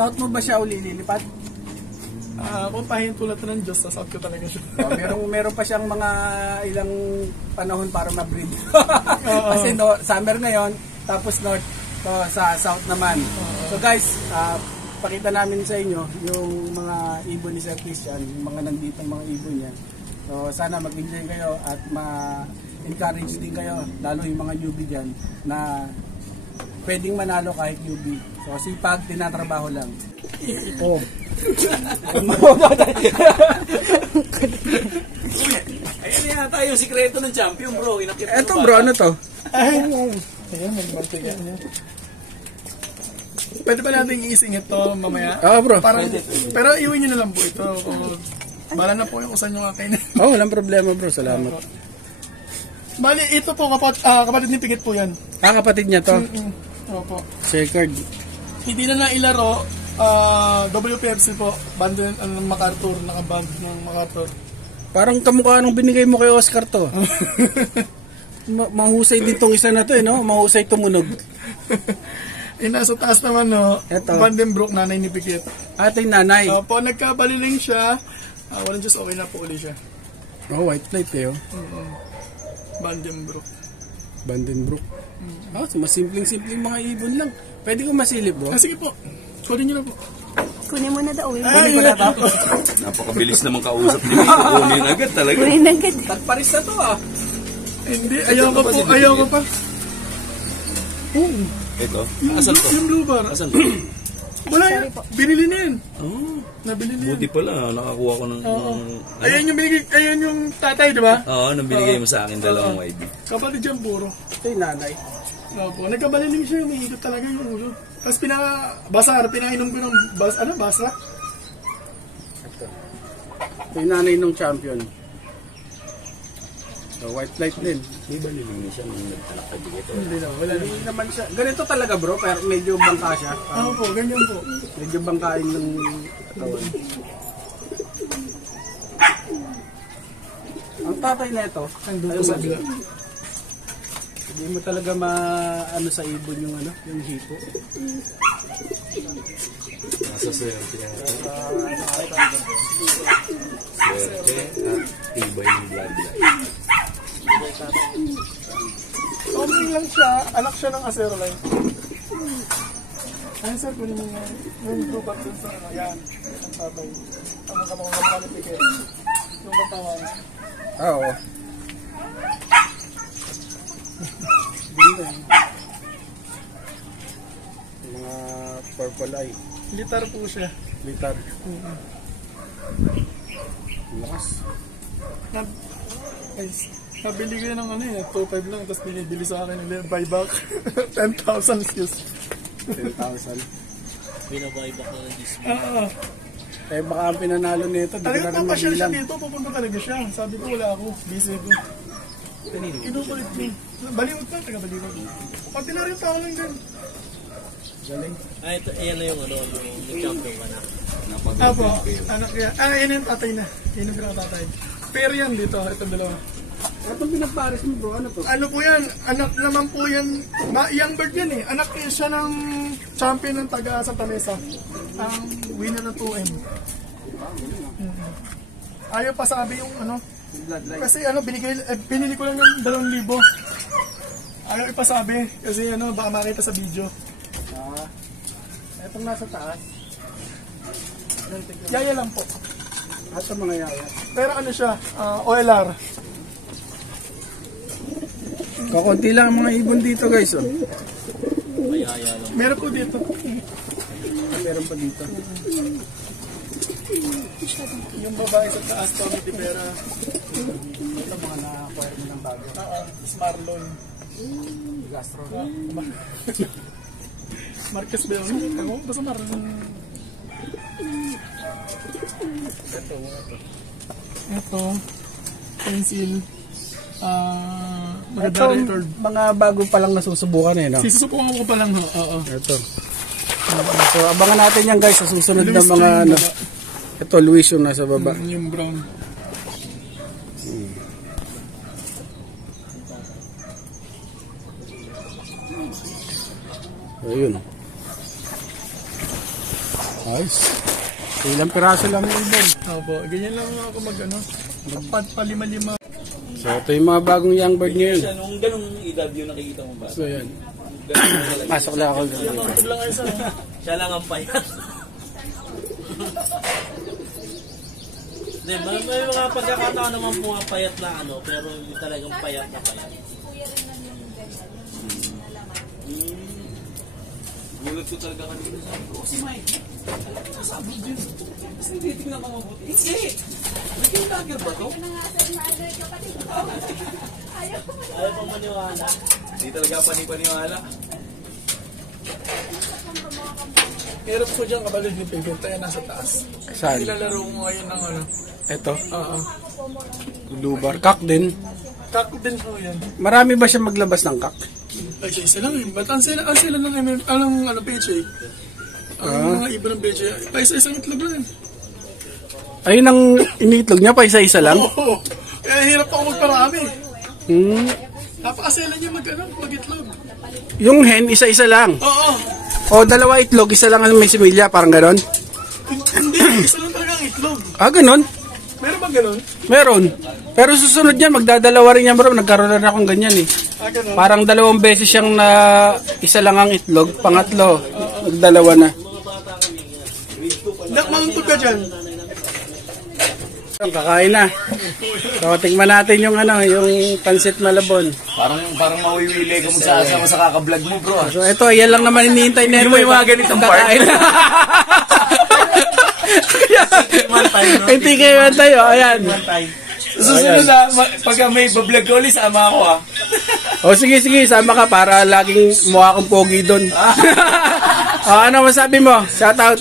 South mo ba siya uli lilipat? Kung pahintulad ng Diyos, sa South ko talaga siya. Meron pa siyang mga ilang panahon para ma-breed. Kasi summer ngayon, tapos north, sa south naman. So guys, pakita namin sa inyo yung mga ibon ni Sir Christian, yung mga nandito mga ibon niya. So sana mag-enjoy kayo at ma-encourage din kayo, lalo yung mga newbie dyan, na pwedeng manalo kahit newbie. So sipag, tinatrabaho lang. Oh. Ayan yata yung sikreto ng champion, bro. Eto bro, ano to? Ayan, magmantiga niya. Pwede ba natin iisingit to mamaya? Bro. Pero iuwi nyo na lang po ito. Bala na po yung usan nyo kayo. Walang problema bro, salamat. Bali, ito po kapatid ni Pigit po yan. Kapatid niya to? Opo. Checkered. Hindi na ilaro. WPFC po, band ng MacArthur, nakaband ng MacArthur. Parang kamukha nung binigay mo kay Oscar to. Mahusay din tong isa na to, no? Mahusay tumunog. Nasa taas naman, no? Eto. Vandenbroek, nanay ni Pikit. Ating nanay. Po, nagkabaliling siya. Walang Diyos, okay na po uli siya. White plate kayo. Vandenbroek. So mas simpleng-simpleng mga ibon lang. Pwede ko masilip, bro? Sige po. Kunin nyo na po. Kunin mo na daw. Kunin ko na daw. Napakabilis naman kausap ni Miko. Kunin agad talaga. Kunin agad. Tagparis na to Hindi, ayaw ko pa. Ito? Asan to? Yung blue bar. Asan to? Wala yan. Binili na yan. Nabili na yan. Buti pala, nakakuha ko ng... Ayan yung tatay, di ba? Oo, nang binigay mo sa akin dalawang YB. Kapatid dyan puro. Ito yung nanay. Opo, nagkabaliling siya, umiikot talaga yung ulo. Tapos pinainom ko ng basa. Ito yung nanay ng champion. So, white light din. May baliling niya siya nung nagtanak ka dito. Hindi naman siya. Ganito talaga bro, pero medyo bangka siya. Opo, ganyan po. Medyo bangkain ng katawan. Ang tatay na ito, Nandun sa bila. hindi mo talaga maano sa ibon yung yung hipo. Nasa swerte yan. Swerte at tibay ng bloodline. Okay lang siya, anak siya ng Acero Line. Ayun sir, kunin mo yung blue bat dun sa yan. Ang tatay. Ang kamukha ni Pikit. Yung katawan. Oo. Mga purple eye. Litar po siya. Litar. Lakas. Nabili ko ng 2.5 lang, tapos binibili sa akin ng buyback. 10,000 excuse. 10,000. Binabuyback na ng Disney. Baka ang pinanalo nito, di ko na rin Nagpapasyal siya mabilang. dito, pupunta talaga siya. Sabi ko wala ako, busy ko. Kinukulit ko. Baliwag pa, taga-baliwag. Pati na rin tao lang din. Galing. Ito, ayan na yung yung champion ka na. Apo, anak yan. Yan yung tatay na. Yan yung pinakatatay. Pero yan dito, itong dalawa. Itong pinagpares mo bro, ano to? Ano po yan? Anak naman po yan. Young bird yan eh. Anak siya ng champion ng taga Santa Mesa. Ang winner ng 2M. Ayaw pa sabi yung kasi binili ko lang ng 2,000. Ayaw ipasabi kasi baka makita sa video. Itong nasa taas. Yaya lang po. At sa mga yaya. Pero siya, OLR. Kakunti lang ang mga ibon dito guys. Mayaya lang. Meron po dito. Meron pa dito. Yung babae sa taas po, may tipera. Ito mga na-acquire mo ng bago. Smarlon. Gastro. Marquez ba yun? Ako, basta Marlon. Ito. Pencil. Maganda record. Mga bago pa lang nasusubukan no? Sisusubukan ko pa lang. Oo. Ito. So abangan natin yan guys sa susunod na Luis mga yung Ito Luis yung nasa baba. Yung brown. Ayun. Ayos. Ilang piraso lang yung ibon. Opo, ganyan lang ako mag-ano. Palima-lima. So, ito yung mga bagong young bird ngayon. Siya, nung ganung edad yung nakikita mo ba? So, yan. Pasok lang ako. Ito lang kayo sa... Siya lang ang payat. Hindi, may mga pagkakataon naman po nga payat na ano, pero yung talagang payat na payat. Gulat ko talaga kanina. Sabi ko, si Mike, alam ko sa video. Kasi hindi tingnan mga mabuti. Hindi! Naging vlogger ba to? Ayaw pang maniwala. Hindi talaga panipaniwala. Hirap ko dyan kabalid ni Pepe. Tayo nasa taas. Saan? Nilalaro mo ngayon ng ano. Ito. Oo. Lubar. Kak din. Kako din po yan. Marami ba siya maglabas ng kak? Ay, isa lang eh. Ba't ang sila ng ML, ano, PHA? Ang mga iba ng PHA. Ay, isa-isang itlog lang eh. Ayun ang iniitlog niya pa isa-isa lang? Oo. Kaya hirap ako magparami. Hmm. Napakasela niya mag-itlog. Yung hen, isa-isa lang. Oo. O, dalawa itlog, isa lang ang may similya, parang ganon? Hindi, isa lang talaga ang itlog. Ah, ganon? Meron ba ganun? Meron. Pero susunod yan, magdadalawa rin yan bro. Nagkaroon na akong ganyan eh. Ah, ganun. Parang 2 beses siyang na isa lang ang itlog. Pangatlo, nagdalawa na. Mangtog ka dyan. Kakain na. So, tingnan natin yung yung pansit malabon. Parang mawiwili ka mo sa kakablog mo, bro. So, ito, yan lang naman hinihintay na Hindi mo yung mga ganitong part. Hindi kayo tayo, ayan. Susunod na, pagka may bablog ko ulit, sama ako ah. O sige, sama ka para laging mukha kong pogi doon. Ano masabi mo? Shoutout.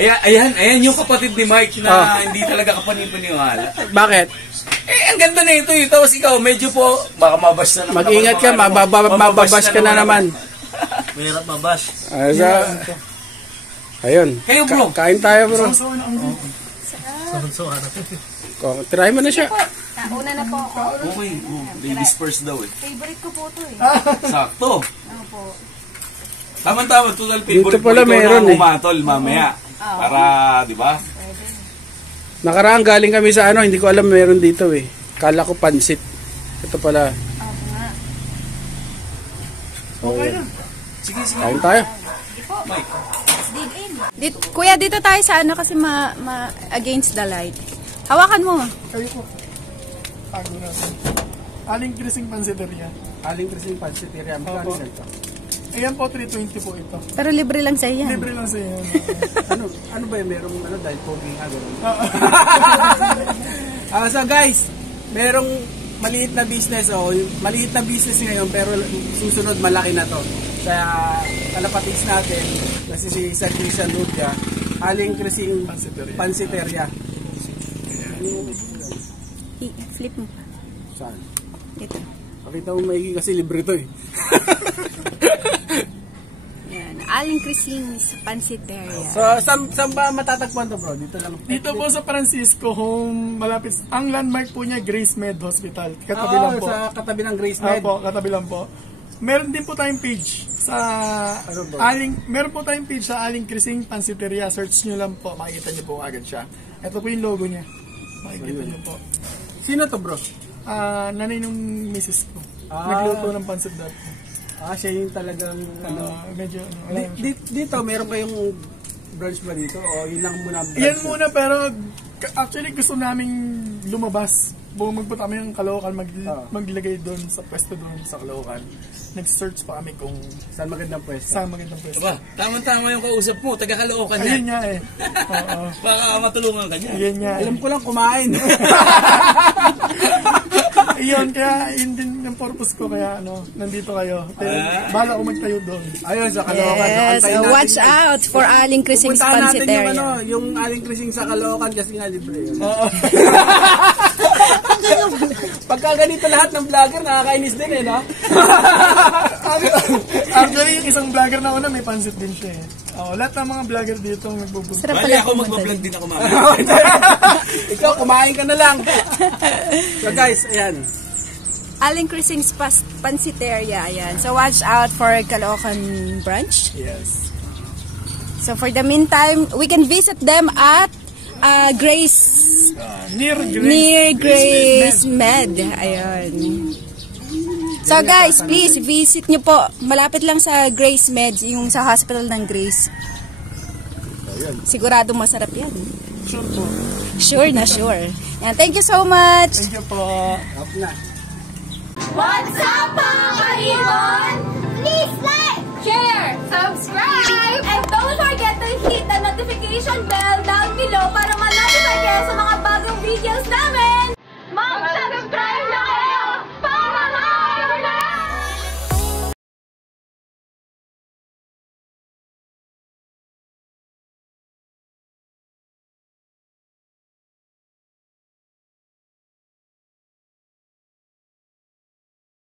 Ayan yung kapatid ni Mike na hindi talaga kapanipaniwala. Bakit? Ang ganda na ito. Tapos ikaw, medyo po, baka mabash na naman. Mag-ingat ka, mababash ka na naman. Mahirap mabash. Ayun. Kayo bro. Kain tayo bro. Try mo na siya. Una na po ako. Okay. Ladies first daw eh. Favorite ko po ito eh. Sakto. Opo. Tama-tama. Total Dito favorite pala mo. Ikaw meron na eh. umatol mamaya. Para, di ba? Nakaraan galing kami sa hindi ko alam meron dito eh. Kala ko pansit. Ito pala. Opo nga. Okay na. Sige. Kain tayo. Mike. Dig in. Kuya, dito tayo sa kasi against the light. Hawakan mo. Kayo po. Tago natin. Aling Crising Pansiteria. Aling Crising Pansiteria. Opo. Ayan po, 320 po ito. Pero libre lang sa yan. Libre lang sa iyo. ano ba yung merong dahil pogi nga gano'n? So guys, merong maliit na business maliit na business ngayon pero susunod malaki na to. Kaya kalapatis natin kasi si Sir Christian Rubia, Aling Crising Pansiteria. Flip mo. Saan? Ito. Pakita mo maigi kasi libre to eh. Yan. Aling Crising Pansiteria. So, saan ba matatagpuan to bro? Dito lang. Dito po sa Francisco Home, malapit. Ang landmark po niya, Grace Med Hospital. Katabi lang po. Sa katabi ng Grace Med. Opo, katabi lang po. Meron din po tayong page sa meron po tayong page sa Aling Crising Pansiteria. Search nyo lang po, makikita nyo po agad siya. Ito po yung logo niya. Makikita nyo po. Sino to bro? Nanay nung misis ko. Nagluto ng pansit dati. Siya yung talagang medyo dito meron kayong branch ba dito o yun lang muna branch? Yan muna pero actually gusto naming lumabas. Magpunta kami ng Caloocan, maglagay doon sa pwesto doon sa Caloocan. Nag-search pa kami kung saan magandang pwesto. Aba, tama-tama yung kausap mo, taga-Caloocan Ayun yan. nga eh. Oo. Baka matulungan ka niya. Ayun nga. Alam ko lang kumain. Iyon, kaya yun din yung purpose ko, kaya nandito kayo. Bala ko magtayo doon. Ayun, sa Caloocan. Yes, watch out for Aling Crising Pansiteria. Natin yung Aling Crising sa Caloocan kasi nga libre yun. Oo. Pagka ganito lahat ng vlogger, nakakainis din eh, no? Actually, yung isang vlogger na una, may pansit din siya eh. Lahat ng mga vlogger dito nagbubunta. Sarap Bali pala ako pumunta magbablog dito. din ako mamaya. Ikaw, kumain ka na lang. So guys, ayan. Aling Crising Pansiteria, ayan. So watch out for Caloocan branch. Yes. So for the meantime, we can visit them at Grace Near Grace Med. Ayun. So guys, please visit nyo po. Malapit lang sa Grace Med, yung sa hospital ng Grace. Siguradong masarap yan. Sure po. Sure na sure. Yan, thank you so much. Thank you po. Up na. What's up, mga kaibon? Please like, share, subscribe, and don't forget to hit the notification bell down below para ma-notify kayo sa mga bagong videos namin!